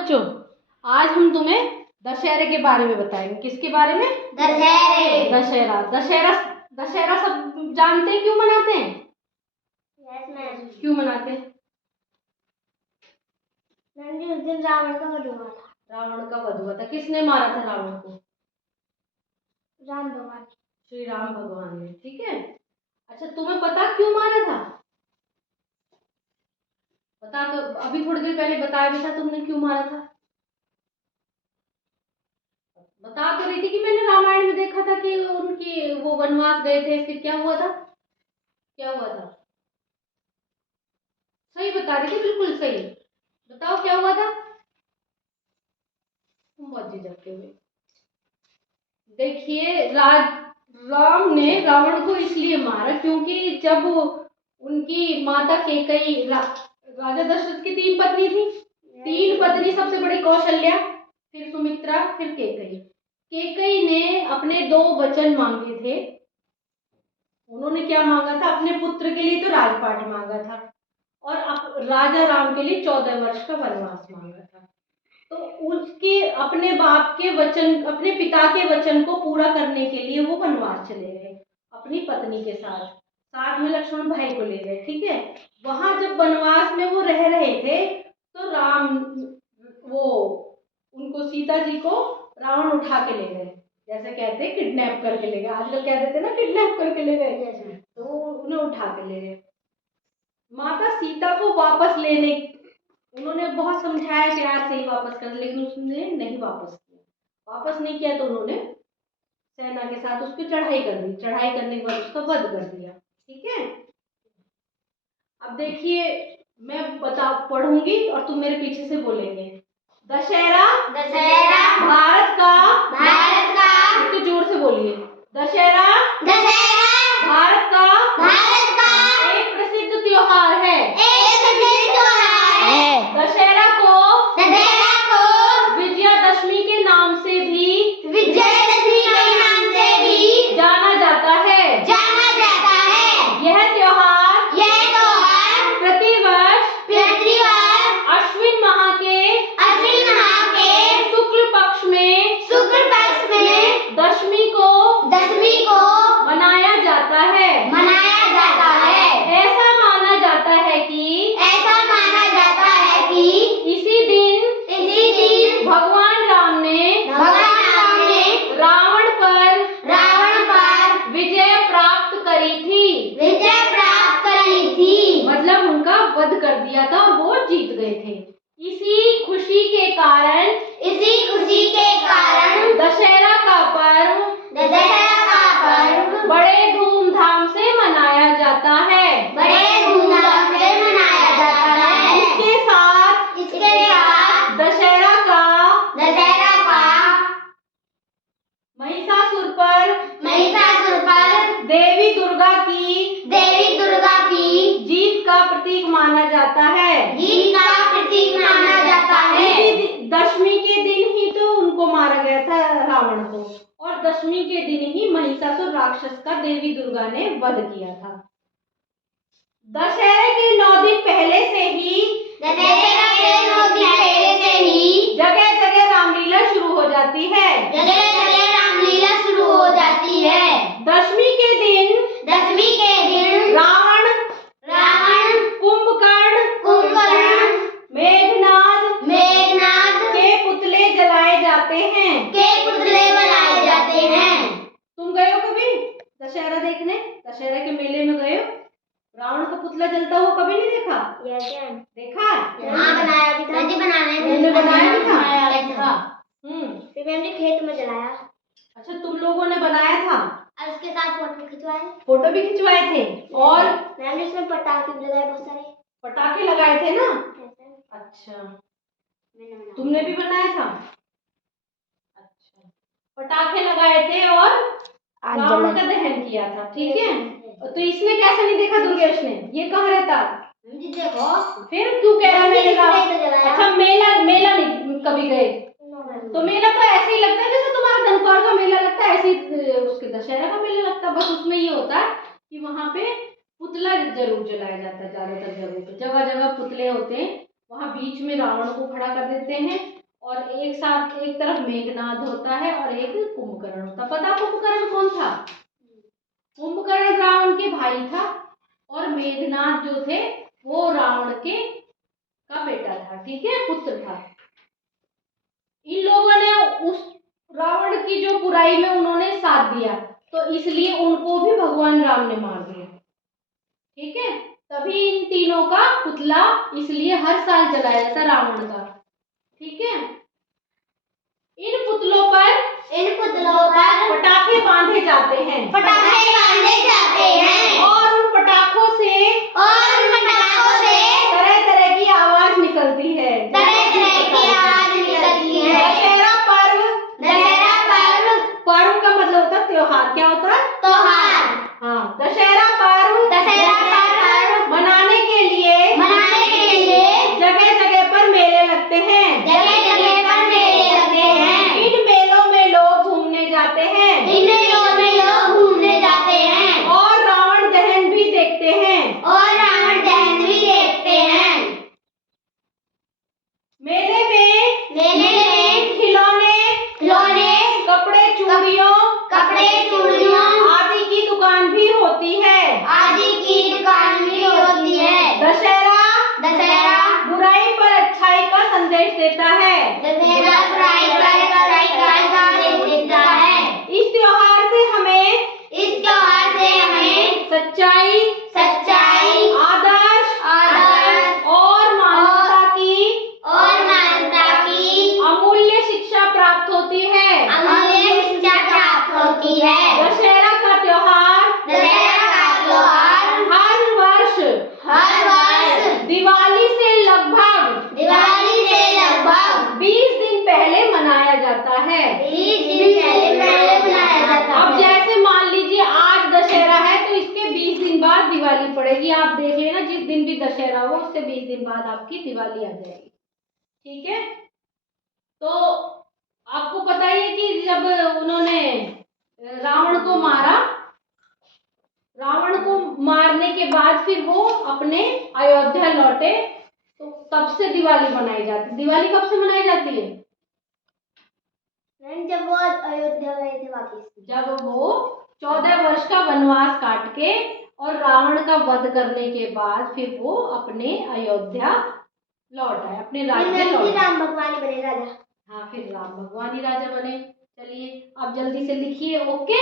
बच्चों, आज हम तुम्हें दशहरे के बारे में बताएंगे। किसके बारे में? दशहरे। दशहरा। दशहरा दशहरा सब जानते हैं क्यों मनाते हैं? Yes ma'am. क्यों मनाते हैं? मैम जी उस दिन रावण का वध हुआ था। रावण का वध हुआ था। किसने मारा था रावण को? राम भगवान। श्री राम भगवान ने। ठीक है। अच्छा, तुम्हें पता क्यों मारा था? बता तो, अभी थोड़ी देर पहले बताया भी था तुमने क्यों मारा था। बता तो रही थी कि मैंने रामायण में देखा था कि उनकी वो वनवास गए थे, फिर क्या हुआ था? क्या हुआ था? सही बता रही थी, बिल्कुल सही। बताओ क्या हुआ था? तुम बहुत झिझकते हुए। देखिए, राम ने रावण को इसलिए मारा क्योंकि जब उनकी माता केकई, राजा दशरथ की 3 पत्नी थी। 3 पत्नी, सबसे बड़ी कौशल्या, फिर सुमित्रा, फिर केकई। केकई ने अपने 2 वचन मांगे थे। उन्होंने क्या मांगा था? अपने पुत्र के लिए तो राजपाट मांगा था और राजा राम के लिए 14 वर्ष का वनवास मांगा था। तो उसके अपने बाप के वचन, अपने पिता के वचन को पूरा करने के लिए वो वनवास चले गए अपनी पत्नी के साथ। साथ में लक्ष्मण भाई को ले गए। ठीक है। वहां जब वनवास में वो रह रहे थे तो राम, वो उनको, सीता जी को रावण उठा के ले गए। जैसे कहते हैं किडनैप करके ले गए, आजकल कह देते ना किडनैप करके ले गए, तो उन्हें उठा के ले गए। माता सीता को वापस लेने, उन्होंने बहुत समझाया प्यार से ही वापस कर, लेकिन उसने नहीं वापस किया। वापस नहीं किया तो उन्होंने सेना के साथ उस पर चढ़ाई कर दी। चढ़ाई करने के बाद उसका वध कर दिया। ठीक है। अब देखिए, मैं पढ़ूंगी और तुम मेरे पीछे से बोलेंगे। दशहरा। दशहरा भारत का। भारत का। तो जोर से बोलिए। दशहरा। दशहरा भारत का। भारत का एक प्रसिद्ध त्योहार है। एक प्रसिद्ध त्योहार है। दशहरा को विजयादशमी के नाम से भी विजयादशमी के नाम से भी जाना जाता है। यह त्योहार प्रतिवर्ष अश्विन माह के शुक्ल पक्ष में दशमी को मनाया जाता है। ऐसा माना जाता है कि इसी दिन भगवान राम ने रावण पर विजय प्राप्त करी थी। मतलब उनका वध कर दिया था और वो जीत गए थे। इसी खुशी के कारण दशहरा का पर्व बड़े धूमधाम से मनाया जाता है। इसके साथ दशहरा का महिषासुर पर देवी दुर्गा की जीत का प्रतीक माना जाता है। दशमी के दिन ही तो उनको मारा गया था रावण को, और दशमी के दिन ही महिषासुर राक्षस का देवी दुर्गा ने वध किया था। दशहरे के 9 दिन पहले से ही जगह जगह रामलीला शुरू हो जाती है। दशमी के दिन रावण, कुंभकर्ण, मेघनाद के पुतले जलाए जाते हैं। तुम गए हो कभी दशहरा देखने? दशहरा के मेले में गए हो? रावण का पुतला जलता हुआ कभी नहीं देखा? देखा? बनाया भी था। तुमने बनाया भी था? खेत में जलाया। अच्छा, तुम लोगों ने बनाया था? और उसके साथ फोटो भी खिंचवाए थे। और मैम ने इसमें पटाखे भी लगाए, बहुत सारे पटाखे लगाए थे ना? अच्छा, तुमने भी बनाया था? अच्छा, पटाखे लगाए थे और रावण का दहन किया था। ठीक है। तो इसने कैसे नहीं देखा दुर्गेश ने? ये कहाँ रहता? देखो फिर क्यों कह रहा है? अच्छा, मेला नहीं कभी गए? तो मेला तो ऐसे ही लगता है जैसे तुम्हारा धनकौर का मेला लगता है, ऐसे ही उसके दशहरा का मेला लगता है। बस उसमें ये होता है कि वहां पे पुतला जरूर जलाया जाता है। ज्यादातर जगह पे, जगह जगह पुतले होते हैं वहां बीच में रावण को खड़ा कर देते हैं और एक साथ एक तरफ मेघनाद होता है और एक कुंभकर्ण होता है। पता कुंभकर्ण कौन था? कुंभकर्ण रावण के भाई था और मेघनाद जो थे वो रावण के का बेटा था, ठीक है, पुत्र था। इन लोगों ने उस रावण की जो बुराई में उन्होंने साथ दिया, तो इसलिए उनको भी भगवान राम ने मार दिया, ठीक है। तभी इन तीनों का पुतला इसलिए हर साल जलाया जाता रावण का, ठीक है। इन पुतलों पर पटाखे बांधे जाते हैं और उन पटाखों से तरह तरह की आवाज निकलती है। पर्व का मतलब होता है त्योहार। क्या होता है? हाँ, दशहरा पर्व मनाने के लिए जगह जगह पर मेले लगते हैं। इन मेलों में लोग घूमने जाते हैं और रावण दहन भी देखते हैं। मेले में खिलौने, कपड़े, चूड़ियों आदि की दुकान भी होती है। दशहरा बुराई पर अच्छाई का संदेश देता है। इस त्योहार से हमें सच्चाई, आदर्श और मानवता की अमूल्य शिक्षा प्राप्त होती है। दशहरा का त्योहार हर वर्ष दिवाली से लगभग 20 दिन पहले मनाया जाता है। अब जैसे मान लीजिए आज दशहरा है तो इसके 20 दिन बाद दिवाली पड़ेगी। आप देख लेना, जिस दिन भी दशहरा हो उससे 20 दिन बाद आपकी दिवाली आ जाएगी, ठीक है। तो आपको पता ही है कि जब उन्होंने रावण को मारने के बाद फिर वो अपने अयोध्या लौटे, तो तब से दिवाली मनाई जाती है। दिवाली कब से मनाई जाती है? जब वो अयोध्या गए थे वापस, जब वो 14 वर्ष का वनवास काट के और रावण का वध करने के बाद फिर वो अपने अयोध्या लौट आए, अपने राज्य लौट आए। राम भगवान बने राजा। हाँ, फिर राम भगवान ही राजा बने। चलिए आप जल्दी से लिखिए, ओके।